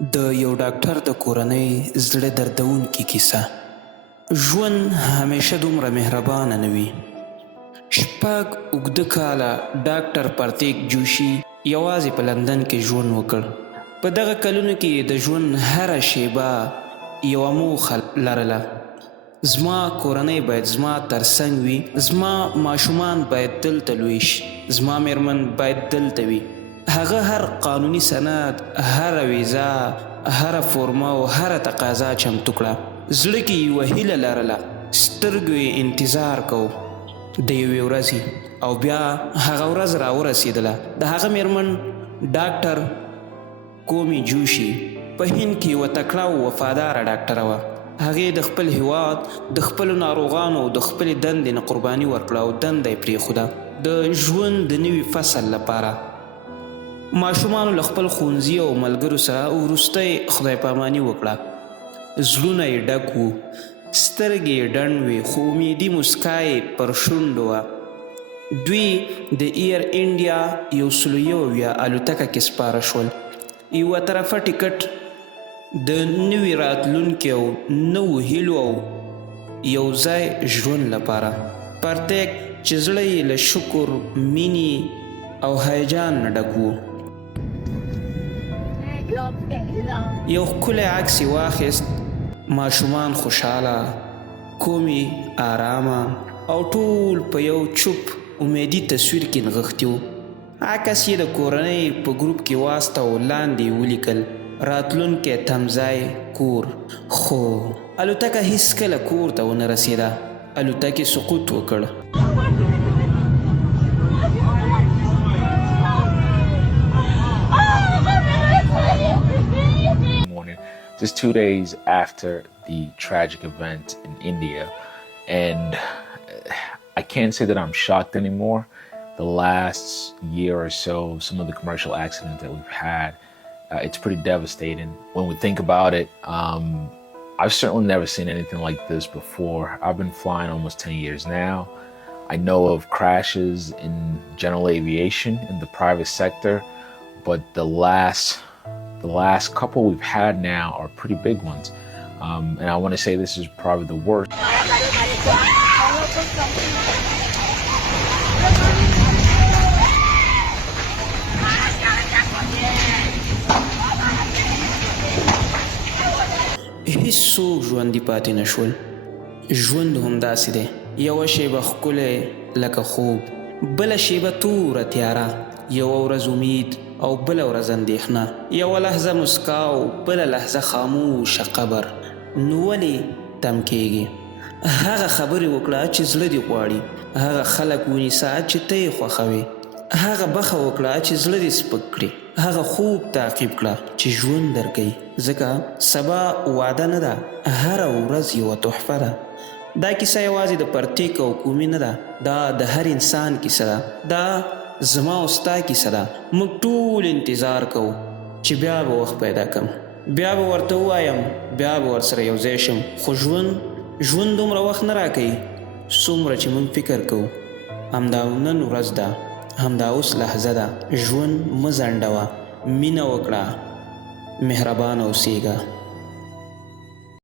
د یو ډاکټر د کورنۍ زړه دردونکې کیسه. ژوند همیشه دومره مهربانه نه وي. شپږ اوږده کاله ډاکټر پرتیک جوشي یوازې په لندن کې ژوند وکړ. په دغه کلونو کې د ژوند هره شیبه یوه موخه لرله. زما کورنۍ باید زما ترڅنګ وي، زما ماشومان باید دلته لوی شي، زما میرمن باید دلته وي. هغه هر قانوني سند، هر ویزا، هر فورمه او هر تقاضا چمتو کړه. زړه کې یوه هیله لرله، سترګو یې انتظار کو د یوې ورځې، او بیا هغه ورځ راورسېدله. د هغه میرمن ډاکټر کومي جوشي په هند کې یوه تکړه او وفاداره ډاکټره وه. هغې د خپل هیواد د خپلو ناروغانو او د خپلې دندې نه قرباني ورکړه او دنده یې پرېښوده د ژوند د نوي فصل لپاره. ماشومانو له خپل ښوونځي او ملګرو سره وروستی خدای پاماني وکړه. زړونه یې ډک وو، سترګې یې ډنډ وې، خو امیدي موسکا یې پر شونډو وه. دوی د ایر انډیا 101 الوتکه کې سپاره شول. یوه طرفه ټکټ د نوي راتلونکي او نوو هیلو او یو ځای ژوند لپاره. پرتیک چې زړه یې له شکر، مینې او هیجان نه ډک و. یو ښکلی عکس یې واخیست، ماشومان خوشحاله، کومي آرامه او ټول په یو چوپ امیدي تصویر کې نغښتي وو. عکس یې د کورنۍ په ګروپ کې واستو او لاندې ولیکل: راتلونکی تمځای کور. خو الوتکه هیڅکله کور ته ونه رسېده. الوتکې سقوط وکړ. Just 2 days after the tragic event in India, and I can't say that I'm shocked anymore. The last year or so, some of the commercial accidents that we've had, it's pretty devastating. When we think about it, I've certainly never seen anything like this before. I've been flying almost 10 years now. I know of crashes in general aviation in the private sector, but the last couple we've had now are pretty big ones. And I want to say this is probably the worst. هیڅوک ژوندي پاتې نه شول. ژوند همداسې دی، یوه شیبه ښکلی لکه خوب، بله شیبه توره تیاره، یوه ورځ امید او بله ورځ اندېښنه، یوه لحظه مسکا او بله لحظه خاموشه قبر. نو ولې تم کېږي؟ هغه خبرې وکړه چې زړه دې غواړي، هغه خلک ونیسه چې ته یې خوښوې، هغه بخه وکړه چې زړه دې سپک کړي، هغه خوب تعقیب کړه چې ژوند درکوي. ځکه سبا وعده نه ده، هره ورځ یوه تحفه ده. دا کیسه یوازې د پرتیک او کومي نه ده، دا د هر انسان کیسه ده، دا زما او ستا کیسه ده. موږ ټول انتظار کوو چې بیا به وخت پیدا کړم، بیا به ورته ووایم، بیا به ورسره یو ځای شم. خو ژوند دومره وخت نه راکوي څومره چې موږ فکر کوو. همدا نن ورځ ده، همدا اوس لحظه ده. ژوند مه ځنډوه، مینه وکړه، مهربانه اوسېږه.